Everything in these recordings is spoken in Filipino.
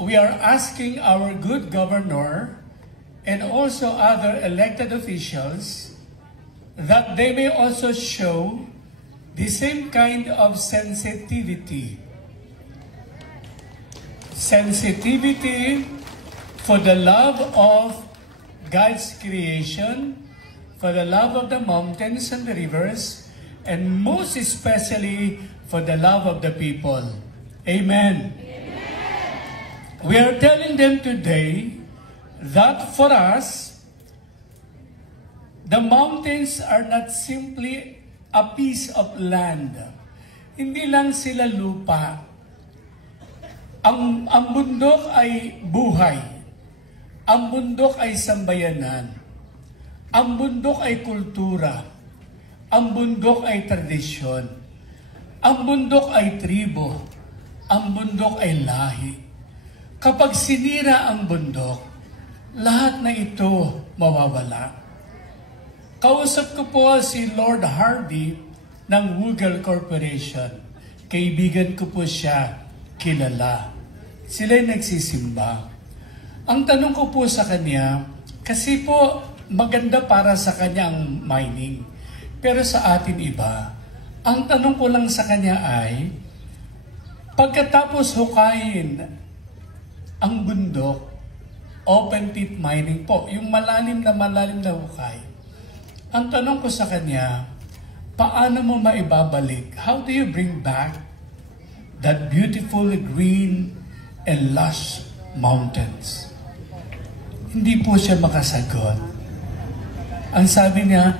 we are asking our good governor and also other elected officials that they may also show the same kind of sensitivity. Sensitivity for the love of God's creation, for the love of the mountains and the rivers, and most especially for the love of the people. Amen. We are telling them today that for us, the mountains are not simply a piece of land. Hindi lang sila lupa. Ang bundok ay buhay. Ang bundok ay sambayanan. Ang bundok ay kultura. Ang bundok ay tradisyon. Ang bundok ay tribo. Ang bundok ay lahi. Kapag sinira ang bundok, lahat na ito mawawala. Kausap ko po si Lord Hardy ng Google Corporation. Kaibigan ko po siya, kilala. Sila'y nagsisimba. Ang tanong ko po sa kanya, kasi po maganda para sa kanya ang mining. Pero sa atin iba, ang tanong ko lang sa kanya ay, pagkatapos hukayin ang bundok, open pit mining po, yung malalim na hukay. Ang tanong ko sa kanya, paano mo maibabalik? How do you bring back that beautiful green and lush mountains? Hindi po siya makasagot. Ang sabi niya,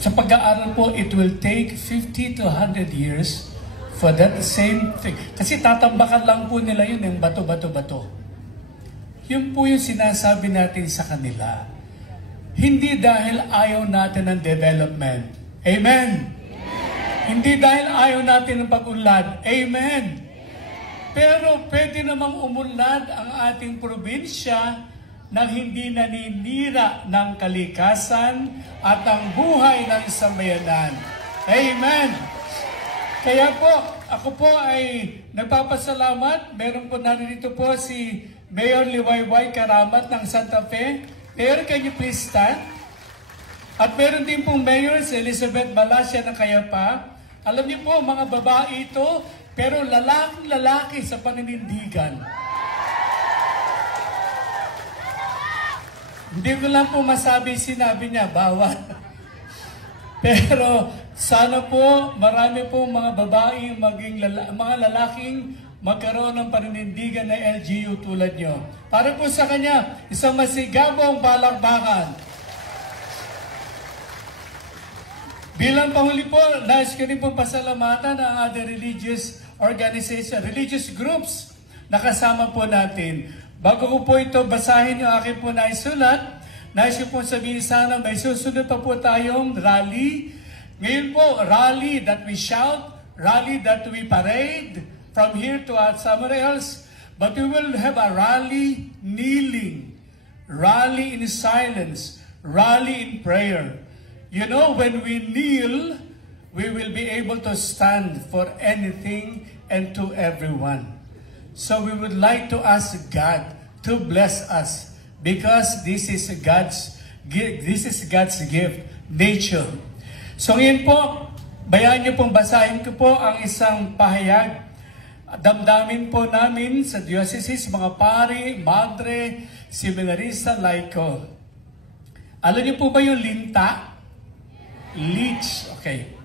sa pag-aaral po, it will take 50 to 100 years for that same thing. Kasi tatambakan lang po nila yun, yung bato. Yun po yung sinasabi natin sa kanila. Hindi dahil ayaw natin ng development. Amen? Hindi dahil ayaw natin ng pag-unlad. Amen? Pero pwede namang umunlad ang ating probinsya nang hindi naninira ng kalikasan at ang buhay ng sambayanan. Amen? Kaya po, ako po ay nagpapasalamat. Meron po narito po si Mayor Liwayway Karamat ng Santa Fe. Mayor, can you please stand? At meron din pong Mayor si Elizabeth Balasya ng Kayapa. Alam niyo po, mga babae ito, pero lalaki sa paninindigan. Hindi ko lang po masabi, sinabi niya, bawal. Pero sana po, marami po mga babae, mga lalaking magkaroon ng paninindigan na LGU tulad nyo. Para po sa kanya, isang masigabong balakbakan. Bilang panghuli po, nais ko rin po pasalamatan ang other religious organization, religious groups na kasama po natin. Bago ko po ito basahin yung akin po naisulat, nais ko po sabihin sana may susunod pa po tayong rally. Ngayon po, rally that we shout, rally that we parade from here to somewhere else. But we will have a rally kneeling, rally in silence, rally in prayer. You know, when we kneel, we will be able to stand for anything and to everyone. So we would like to ask God to bless us because this is God's gift, nature. So ngayon po, bayaan niyo pong basahin ko po ang isang pahayag. Damdamin po namin sa diocese, mga pari, madre, seminarista, laiko. Alam niyo po ba yung linta? Leech. Okay.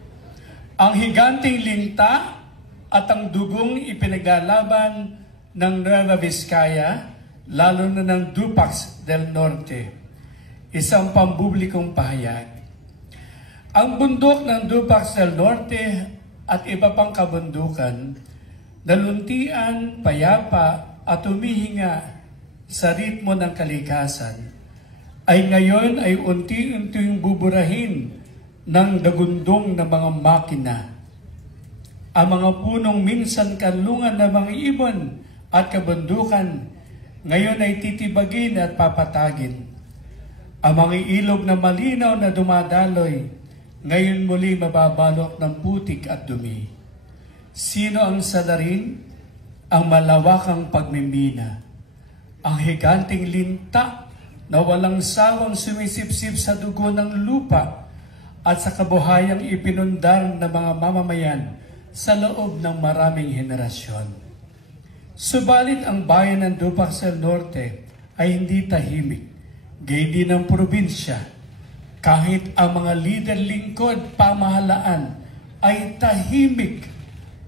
Ang higanting linta at ang dugong ipinaglalaban ng Nueva Vizcaya, lalo na ng Dupax del Norte. Isang pampublikong pahayag. Ang bundok ng Dupax del Norte at iba pang kabundukan, naluntian, payapa at humihinga sa ritmo ng kalikasan, ay ngayon ay unti-unting buburahin ng dagundong na mga makina. Ang mga punong minsan kanlungan ng mga ibon at kabundukan, ngayon ay titibagin at papatagin. Ang mga ilog na malinaw na dumadaloy, ngayon muli mababalot ng putik at dumi. Sino ang salarin ang malawakang pagmimina, ang higanting linta na walang sawang sumisipsip sa dugo ng lupa at sa kabuhayang ipinundar ng mga mamamayan sa loob ng maraming henerasyon. Subalit ang bayan ng Dupax del Norte ay hindi tahimik, gayon din ang probinsya. Kahit ang mga lider lingkod pamahalaan ay tahimik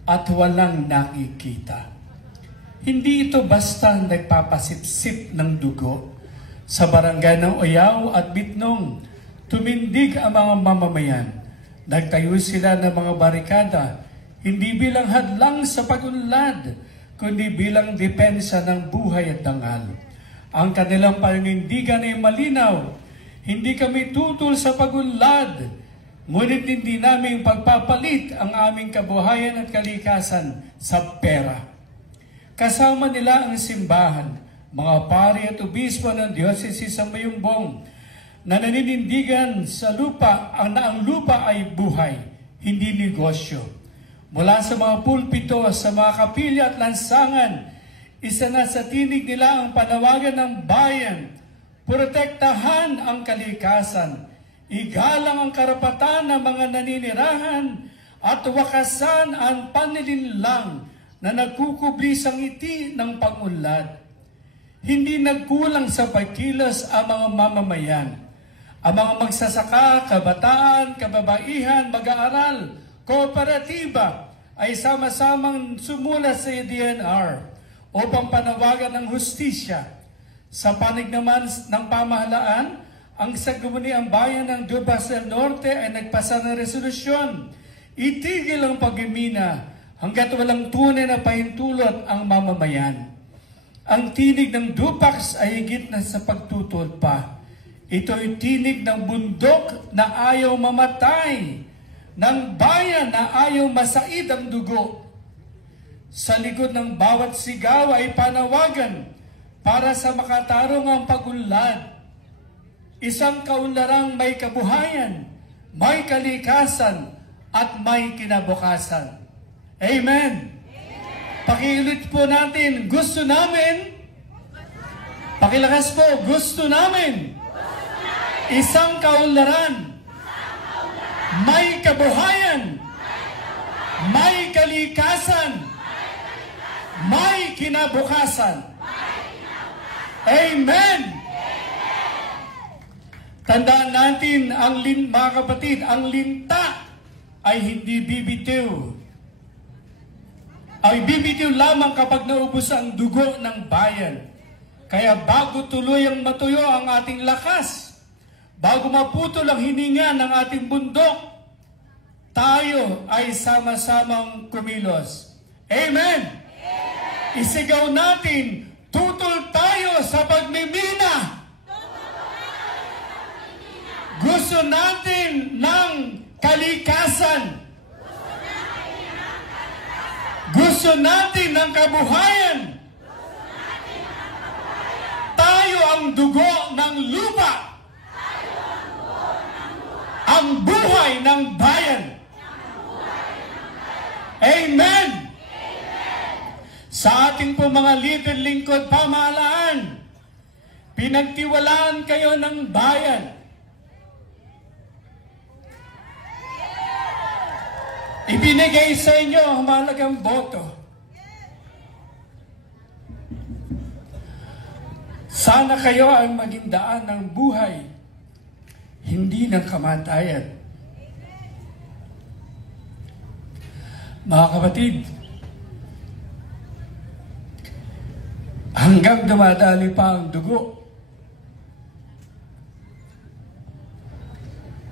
at walang nakikita. Hindi ito basta nagpapasipsip ng dugo. Sa barangay ng Oyaw at Bitnong, tumindig ang mga mamamayan. Nagtayo sila ng mga barikada, hindi bilang hadlang sa pag-unlad, kundi bilang depensa ng buhay at dangal. Ang kanilang paninindigan ay malinaw. Hindi kami tutol sa pag-unlad, ngunit hindi namin pagpapalit ang aming kabuhayan at kalikasan sa pera. Kasama nila ang simbahan, mga pari at obispo ng Diocese ng Mayumbong, na naninindigan sa lupa na ang lupa ay buhay, hindi negosyo. Mula sa mga pulpito, sa mga kapilya at lansangan, isa na sa tinig nila ang panawagan ng bayan, protektahan ang kalikasan, igalang ang karapatan ng mga naninirahan, at wakasan ang panlilinlang na nagkukubli sa ngiti ng pag-unlad. Hindi nagkulang sa pagkilos ang mga mamamayan. Ang mga magsasaka, kabataan, kababaihan, mag-aaral, kooperatiba ay sama-samang sumulat sa DNR upang panawagan ng hustisya. Sa panig naman ng pamahalaan, ang Sangguniang Bayan ng Dupax del Norte ay nagpasa ng resolusyon. Itigil ang pagmimina hanggat walang tunay na pahintulot ang mamamayan. Ang tinig ng Dupax ay higit na sa pagtutol pa. Ito ay tinig ng bundok na ayaw mamatay, ng bayan na ayaw masaid ang dugo. Sa likod ng bawat sigaw ay panawagan para sa makatarong ang pag-unlad. Isang kaunlarang may kabuhayan, may kalikasan, at may kinabukasan. Amen! Pakiulit po natin, gusto namin. Pakilakas po, gusto namin. Isang kaunlaran, may kabuhayan, may kalikasan, may kinabukasan. Amen! Tandaan natin, mga kapatid, ang linta ay hindi bibitiw. Ay bibitiw lamang kapag naubos ang dugo ng bayan. Kaya bago tuluyang matuyo ang ating lakas, bago maputol ang hininga ng ating bundok, tayo ay sama-samang kumilos. Amen! Isigaw natin, tutol tayo sa pagmimina. Gusto natin ng kalikasan. Gusto natin ng kabuhayan. Tayo ang dugo ng lupa. Ang buhay ng bayan. Amen! Sa ating po mga leader lingkod pamahalaan, pinagtiwalaan kayo ng bayan. Ibinigay sa inyo ang mahalagang boto. Sana kayo ang maging daan ng buhay, hindi ng kamatayan. Mga kapatid, hanggang dumadali pa ang dugo,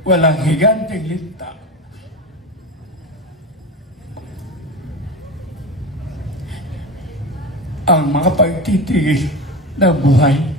walang higanteng linta. Ang mga pagtitigil ng buhay.